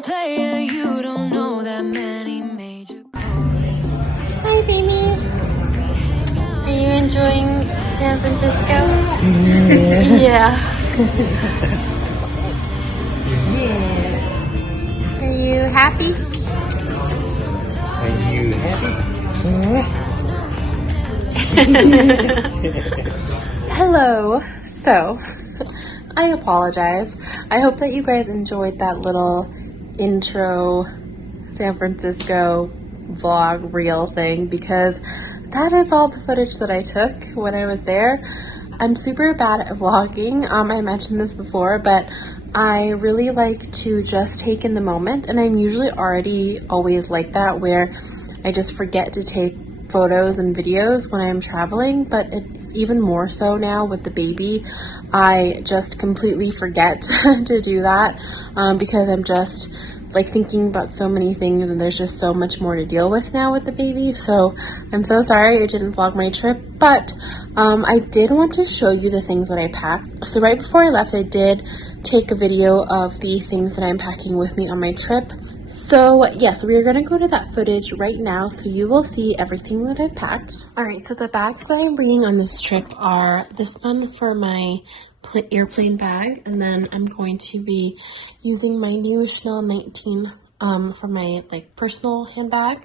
a player, you don't know that many major chords. Hi, baby. Are you enjoying San Francisco? Yeah. Are you happy? Are you happy? Hello. So, I apologize. I hope that you guys enjoyed that little intro San Francisco vlog reel thing, because that is all the footage that I took when I was there. I'm super bad at vlogging. I mentioned this before, but I really like to just take in the moment, and I'm usually always like that, where I just forget to take photos and videos when I'm traveling, but it's even more so now with the baby. I just completely forget to do that because I'm just like thinking about so many things, and there's just so much more to deal with now with the baby. So I'm so sorry I didn't vlog my trip, but I did want to show you the things that I packed. So right before I left, I did take a video of the things that I'm packing with me on my trip. So yes, we are going to go to that footage right now, so you will see everything that I've packed. Alright, so the bags that I'm bringing on this trip are this one for my airplane bag, and then I'm going to be using my new Chanel 19 for my personal handbag.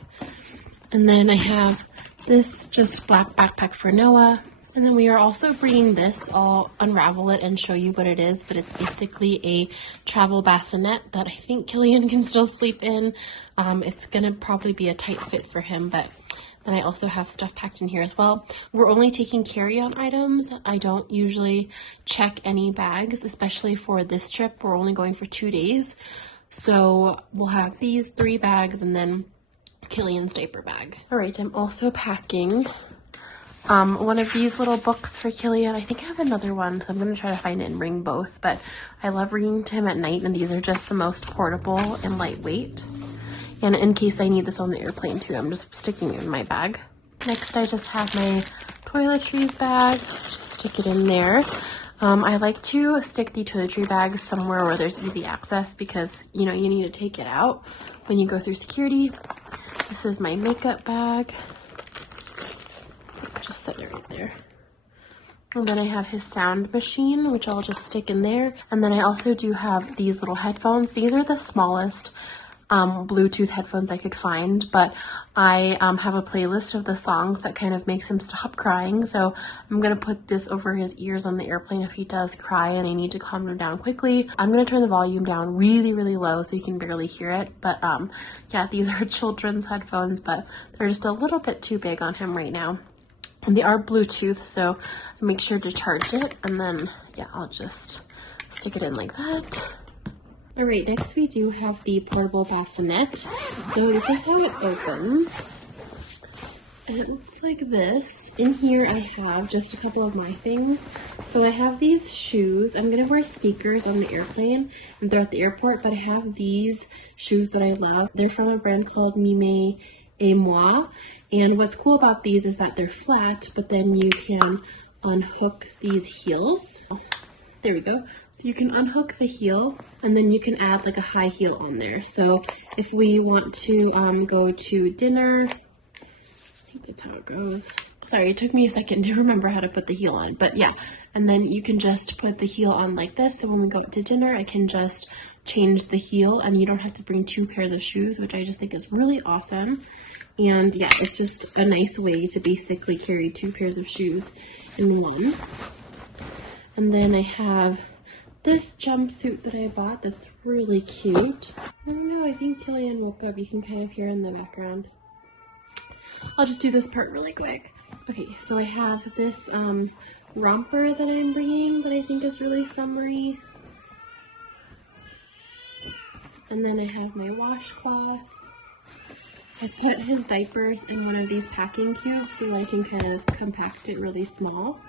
And then I have this just black backpack for Noah. And then we are also bringing this. I'll unravel it and show you what it is, but it's basically a travel bassinet that I think Killian can still sleep in. It's gonna probably be a tight fit for him, but then I also have stuff packed in here as well. We're only taking carry-on items. I don't usually check any bags, especially for this trip. We're only going for 2 days. So we'll have these 3 bags and then Killian's diaper bag. All right, I'm also packing one of these little books for Killian. I think I have another one, so I'm going to try to find it and bring both, but I love reading to him at night, and these are just the most portable and lightweight. And in case I need this on the airplane too, I'm just sticking it in my bag. Next, I just have my toiletries bag. Just stick it in there. I like to stick the toiletry bag somewhere where there's easy access, because, you know, you need to take it out when you go through security. This is my makeup bag. Just set it right there. And then I have his sound machine, which I'll just stick in there. And then I also do have these little headphones. These are the smallest Bluetooth headphones I could find, but I have a playlist of the songs that kind of makes him stop crying. So I'm going to put this over his ears on the airplane if he does cry and I need to calm him down quickly. I'm going to turn the volume down really, really low so you can barely hear it. But yeah, these are children's headphones, but they're just a little bit too big on him right now. And they are Bluetooth, so make sure to charge it, and then, yeah, I'll just stick it in like that. All right, next we do have the portable bassinet. So this is how it opens. And it looks like this. In here I have just a couple of my things. So I have these shoes. I'm gonna wear sneakers on the airplane and they're at the airport, but I have these shoes that I love. They're from a brand called Mime et moi, and what's cool about these is that they're flat, but then you can unhook these heels. There we go. So you can unhook the heel, and then you can add like a high heel on there. So if we want to go to dinner, I think that's how it goes. Sorry, it took me a second to remember how to put the heel on, but yeah. And then you can just put the heel on like this, so when we go out to dinner, I can just change the heel, and you don't have to bring 2 pairs of shoes, which I just think is really awesome. And yeah, it's just a nice way to basically carry 2 pairs of shoes in one. And then I have this jumpsuit that I bought that's really cute. I don't know, I think Killian woke up. You can kind of hear in the background. I'll just do this part really quick. Okay, so I have this romper that I'm bringing that I think is really summery. And then I have my washcloth. I put his diapers in one of these packing cubes so that I can kind of compact it really small.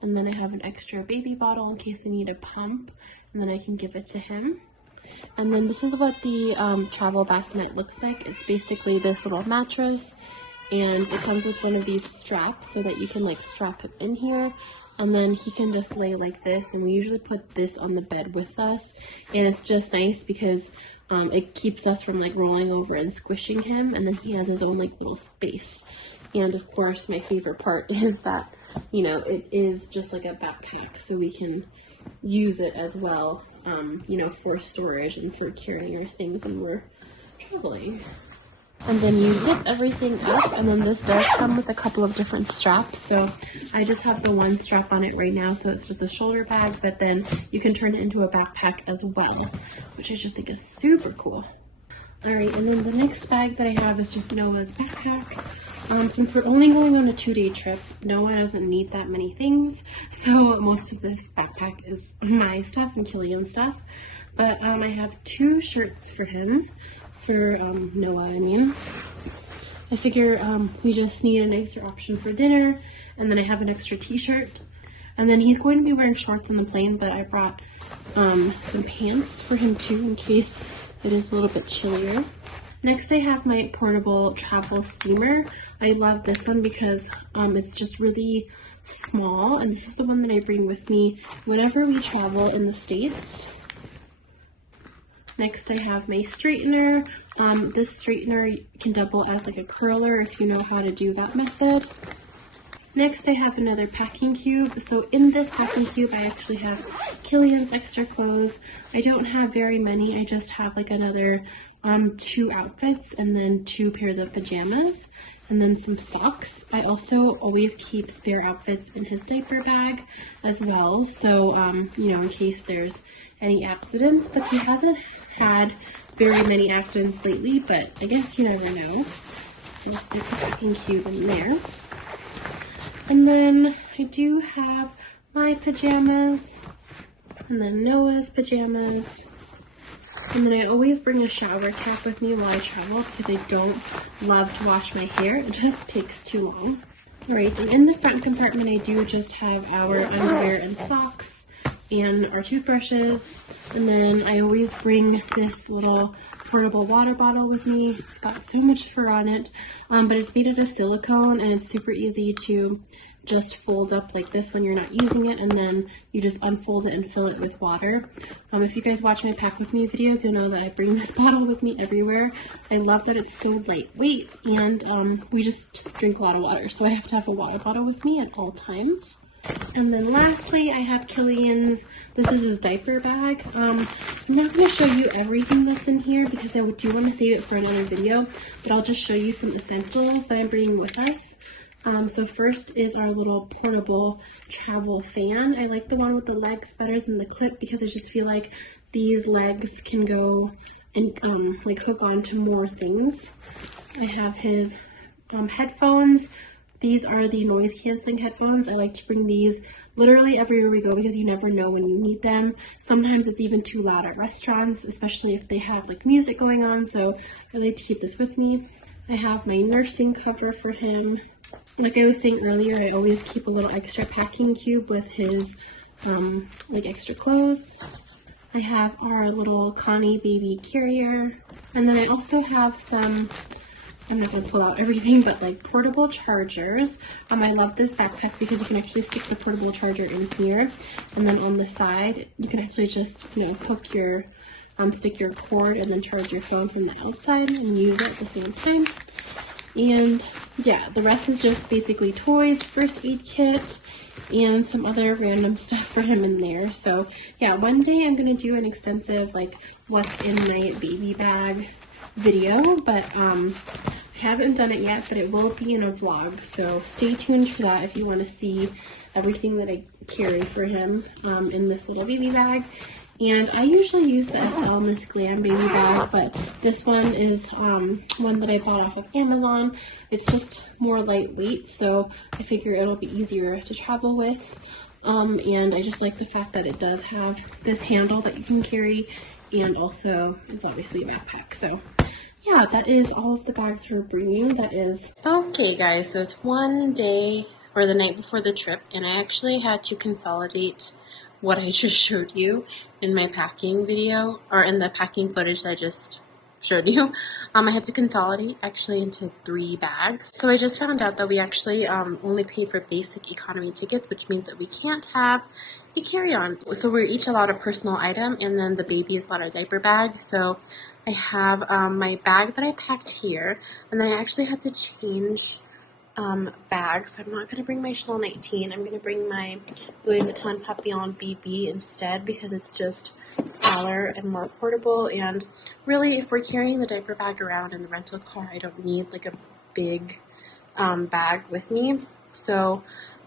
And then I have an extra baby bottle in case I need a pump, and then I can give it to him. And then this is what the travel bassinet looks like. It's basically this little mattress, and it comes with one of these straps so that you can like strap it in here. and then he can just lay like this, and we usually put this on the bed with us, and it's just nice because it keeps us from like rolling over and squishing him, and then he has his own like little space. And of course my favorite part is that, you know, it is just like a backpack, so we can use it as well, you know, for storage and for carrying our things when we're traveling. And then you zip everything up, and then this does come with a couple of different straps. So I just have the one strap on it right now, so it's just a shoulder bag, but then you can turn it into a backpack as well, which I just think is super cool. Alright, and then the next bag that I have is just Noah's backpack. Since we're only going on a 2-day trip, Noah doesn't need that many things, so most of this backpack is my stuff and Killian's stuff. But I have 2 shirts for him. For Noah, I mean. I figure we just need an extra option for dinner, and then I have an extra t-shirt, and then he's going to be wearing shorts on the plane, but I brought some pants for him too in case it is a little bit chillier. Next I have my portable travel steamer. I love this one because it's just really small, and this is the one that I bring with me whenever we travel in the States. Next I have my straightener. This straightener can double as like a curler if you know how to do that method. Next I have another packing cube. So in this packing cube I actually have Killian's extra clothes. I don't have very many, I just have like another 2 outfits and then 2 pairs of pajamas and then some socks. I also always keep spare outfits in his diaper bag as well, so you know, in case there's any accidents, but he hasn't had very many accidents lately, but I guess you never know. So I'll stick the packing cube in there. And then I do have my pajamas, and then Noah's pajamas, and then I always bring a shower cap with me while I travel because I don't love to wash my hair. It just takes too long. Alright, and in the front compartment I do just have our underwear and socks and our toothbrushes, and then I always bring this little portable water bottle with me. It's got so much fur on it, but it's made out of silicone, and it's super easy to just fold up like this when you're not using it, and then you just unfold it and fill it with water. If you guys watch my pack with me videos, you'll know that I bring this bottle with me everywhere. I love that it's so lightweight, and we just drink a lot of water, so I have to have a water bottle with me at all times. And then lastly, I have Killian's, this is his diaper bag. I'm not going to show you everything that's in here because I do want to save it for another video, but I'll just show you some essentials that I'm bringing with us. So first is our little portable travel fan. I like the one with the legs better than the clip because I just feel like these legs can go and like hook onto more things. I have his headphones. These are the noise canceling headphones. I like to bring these literally everywhere we go because you never know when you need them. Sometimes it's even too loud at restaurants, especially if they have like music going on, so I like to keep this with me. I have my nursing cover for him. Like I was saying earlier, I always keep a little extra packing cube with his like extra clothes. I have our little Connie baby carrier, and then I also have some, I'm not going to pull out everything, but like portable chargers. I love this backpack because you can actually stick the portable charger in here, and then on the side you can actually just, you know, hook your stick your cord and then charge your phone from the outside and use it at the same time. And yeah, the rest is just basically toys, first aid kit, and some other random stuff for him in there. So yeah, one day I'm going to do an extensive like what's in my baby bag video, but I haven't done it yet, but it will be in a vlog, so stay tuned for that if you want to see everything that I carry for him in this little baby bag. And I usually use the SL Miss Glam baby bag, but this one is one that I bought off of Amazon. It's just more lightweight, so I figure it'll be easier to travel with. And I just like the fact that it does have this handle that you can carry, and also it's obviously a backpack. So yeah, that is all of the bags we're bringing. That is okay, guys. So it's one day or the night before the trip, and I actually had to consolidate what I just showed you in my packing video, or in the packing footage that I just showed you. I had to consolidate actually into 3 bags. So I just found out that we actually only paid for basic economy tickets, which means that we can't have a carry-on. So we're each allowed a personal item, and then the baby is allowed a diaper bag. So I have my bag that I packed here, and then I actually had to change bag, so I'm not going to bring my Chanel 19. I'm going to bring my Louis Vuitton Papillon BB instead because it's just smaller and more portable. And really, if we're carrying the diaper bag around in the rental car, I don't need like a big bag with me. So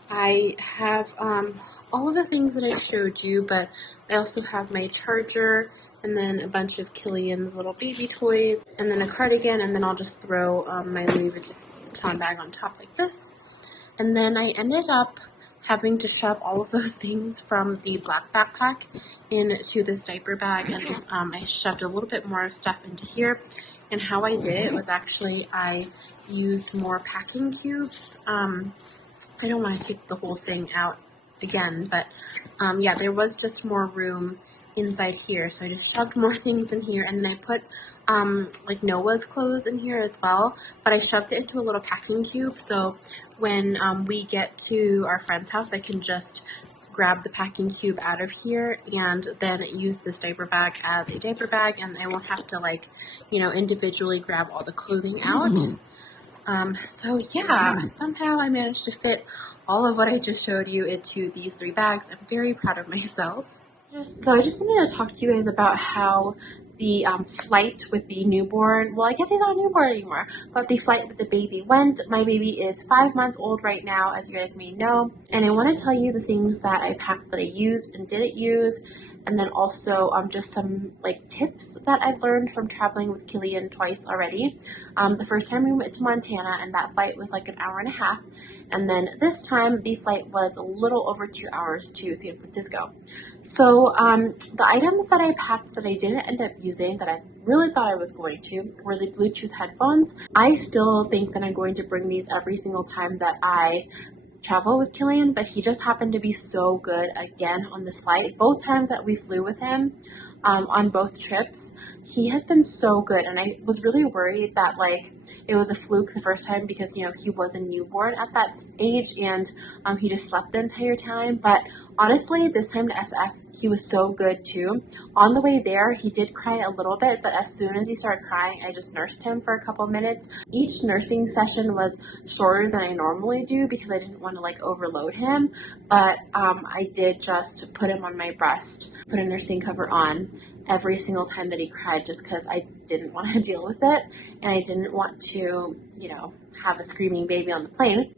I have all of the things that I showed you, but I also have my charger and then a bunch of Killian's little baby toys and then a cardigan, and then I'll just throw my Louis Vuitton bag on top like this. And then I ended up having to shove all of those things from the black backpack into this diaper bag, and I shoved a little bit more stuff into here. And how I did it was actually I used more packing cubes. I don't want to take the whole thing out again, but yeah, there was just more room inside here, so I just shoved more things in here, and then I put like Noah's clothes in here as well, but I shoved it into a little packing cube, so when we get to our friend's house, I can just grab the packing cube out of here and then use this diaper bag as a diaper bag, and I won't have to, like, you know, individually grab all the clothing out. So yeah, somehow I managed to fit all of what I just showed you into these 3 bags. I'm very proud of myself. So I just wanted to talk to you guys about how the flight with the newborn, well, I guess he's not a newborn anymore, but the flight with the baby went. My baby is 5 months old right now, as you guys may know, and I want to tell you the things that I packed that I used and didn't use, and then also just some like tips that I've learned from traveling with Killian twice already. The first time we went to Montana, and that flight was like an hour and a half, and then this time the flight was a little over 2 hours to San Francisco. So the items that I packed that I didn't end up using that I really thought I was going to were the Bluetooth headphones. I still think that I'm going to bring these every single time that I travel with Killian, but he just happened to be so good again on this flight. Both times that we flew with him on both trips, he has been so good, and I was really worried that like it was a fluke the first time because, you know, he was a newborn at that age and he just slept the entire time. But honestly, this time to SF, he was so good too. On the way there, he did cry a little bit, but as soon as he started crying, I just nursed him for a couple minutes. Each nursing session was shorter than I normally do because I didn't want to like overload him, but I did just put him on my breast, put a nursing cover on every single time that he cried, just because I didn't want to deal with it, and I didn't want to, you know, have a screaming baby on the plane.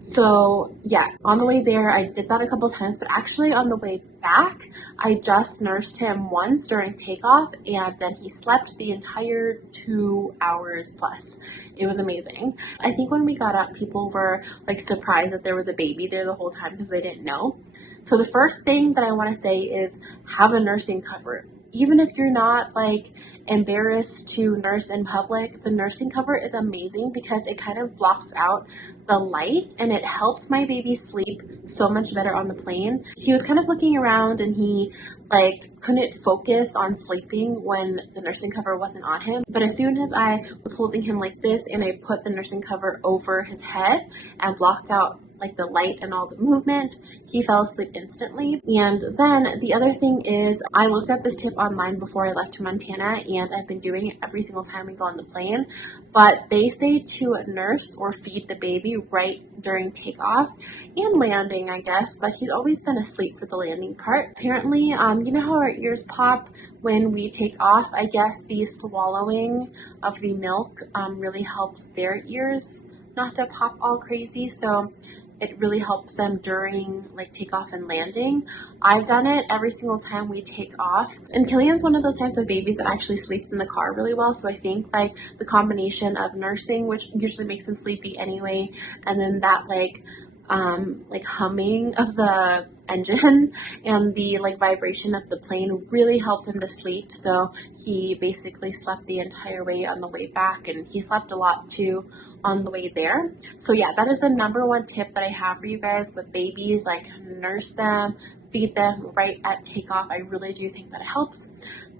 So yeah, on the way there, I did that a couple times, but actually on the way back, I just nursed him once during takeoff, and then he slept the entire 2 hours plus. It was amazing. I think when we got up, people were like surprised that there was a baby there the whole time because they didn't know. So the first thing that I want to say is have a nursing cover. Even if you're not like embarrassed to nurse in public, the nursing cover is amazing because it kind of blocks out the light and it helps my baby sleep so much better on the plane. He was kind of looking around and he like couldn't focus on sleeping when the nursing cover wasn't on him. But as soon as I was holding him like this and I put the nursing cover over his head and blocked out like the light and all the movement, he fell asleep instantly. And then the other thing is I looked up this tip online before I left to Montana, and I've been doing it every single time we go on the plane, but they say to nurse or feed the baby right during takeoff and landing, I guess, but he's always been asleep for the landing part. Apparently, you know how our ears pop when we take off? I guess the swallowing of the milk really helps their ears not to pop all crazy, so it really helps them during like takeoff and landing. I've done it every single time we take off. And Killian's one of those types of babies that actually sleeps in the car really well. So I think like the combination of nursing, which usually makes him sleepy anyway, and then that like humming of the engine and the like vibration of the plane really helps him to sleep. So he basically slept the entire way on the way back, and he slept a lot too on the way there. So yeah, that is the number one tip that I have for you guys with babies. Like, nurse them, feed them right at takeoff. I really do think that it helps.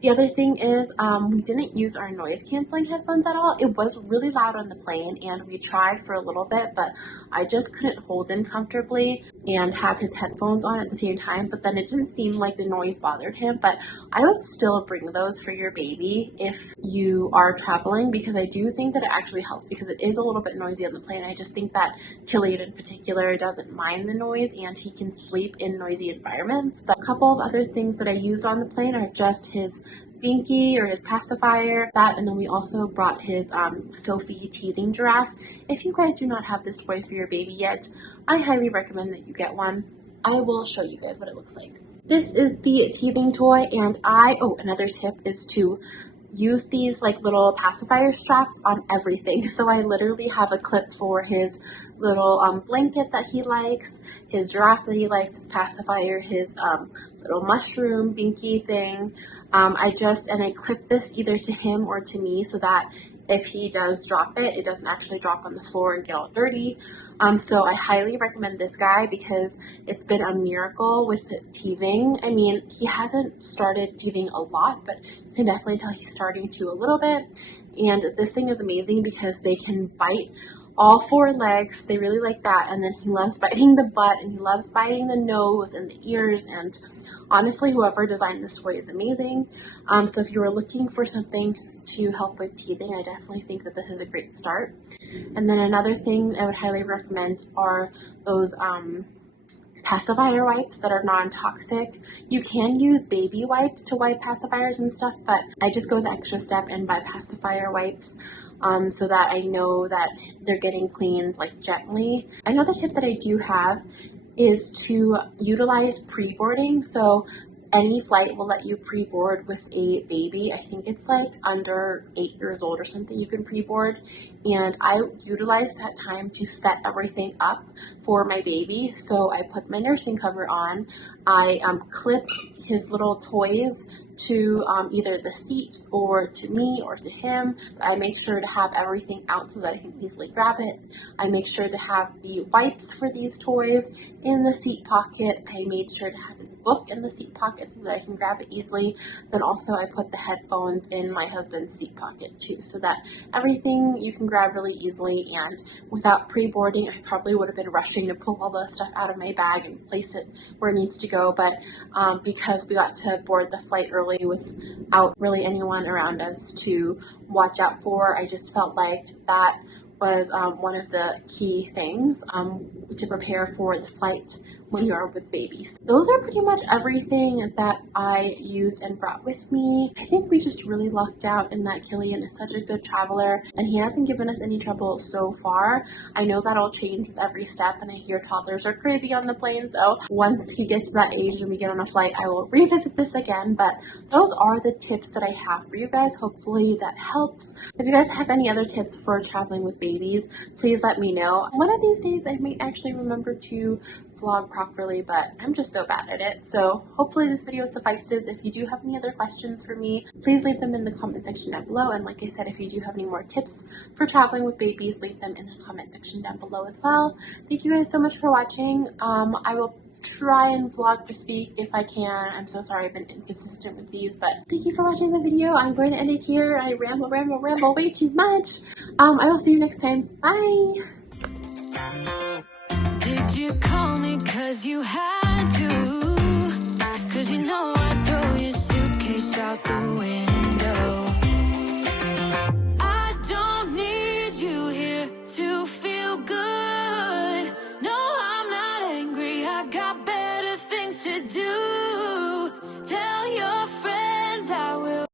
The other thing is we didn't use our noise canceling headphones at all. It was really loud on the plane, and we tried for a little bit, but I just couldn't hold him comfortably and have his headphones on at the same time. But then it didn't seem like the noise bothered him. But I would still bring those for your baby if you are traveling, because I do think that it actually helps, because it is a little bit noisy on the plane. I just think that Killian in particular doesn't mind the noise, and he can sleep in noisy environments. But a couple of other things that I use on the plane are just his Binky or his pacifier, that, and then we also brought his Sophie teething giraffe. If you guys do not have this toy for your baby yet, I highly recommend that you get one. I will show you guys what it looks like. This is the teething toy, and another tip is to use these like little pacifier straps on everything. So I literally have a clip for his little blanket that he likes, his giraffe that he likes, his pacifier, his little mushroom binky thing. I clip this either to him or to me, so that if he does drop it, it doesn't actually drop on the floor and get all dirty. So I highly recommend this guy, because it's been a miracle with teething. I mean, he hasn't started teething a lot, but you can definitely tell he's starting to a little bit. And this thing is amazing because they can bite all four legs. They really like that. And then he loves biting the butt, and he loves biting the nose and the ears. And honestly, whoever designed this toy is amazing. So if you were looking for something to help with teething, I definitely think that this is a great start. And then another thing I would highly recommend are those pacifier wipes that are non-toxic. You can use baby wipes to wipe pacifiers and stuff, but I just go the extra step and buy pacifier wipes, so that I know that they're getting cleaned like gently. Another tip that I do have is to utilize pre-boarding. So any flight will let you pre-board with a baby. I think it's like under 8 years old or something you can pre-board. And I utilize that time to set everything up for my baby. So I put my nursing cover on. I clip his little toys to either the seat or to me or to him. I make sure to have everything out so that I can easily grab it. I make sure to have the wipes for these toys in the seat pocket. I made sure to have his book in the seat pocket so that I can grab it easily. Then also I put the headphones in my husband's seat pocket too, so that everything you can grab really easily. And without pre-boarding, I probably would have been rushing to pull all the stuff out of my bag and place it where it needs to go. But because we got to board the flight early without really anyone around us to watch out for, I just felt like that was one of the key things to prepare for the flight when you are with babies. Those are pretty much everything that I used and brought with me. I think we just really lucked out in that Killian is such a good traveler, and he hasn't given us any trouble so far. I know that'll change with every step, and I hear toddlers are crazy on the plane, so once he gets to that age and we get on a flight, I will revisit this again. But those are the tips that I have for you guys. Hopefully that helps. If you guys have any other tips for traveling with babies, please let me know. One of these days I might actually remember to vlog properly, but I'm just so bad at it. So hopefully this video suffices. If you do have any other questions for me, please leave them in the comment section down below. And like I said, if you do have any more tips for traveling with babies, leave them in the comment section down below as well. Thank you guys so much for watching. I will try and vlog this week if I can. I'm so sorry I've been inconsistent with these, but thank you for watching the video. I'm going to end it here. I ramble way too much. I will see you next time. Bye. Did you call me 'cause you had to? 'Cause you know I'd throw your suitcase out the window. I don't need you here to feel good. No, I'm not angry. I got better things to do.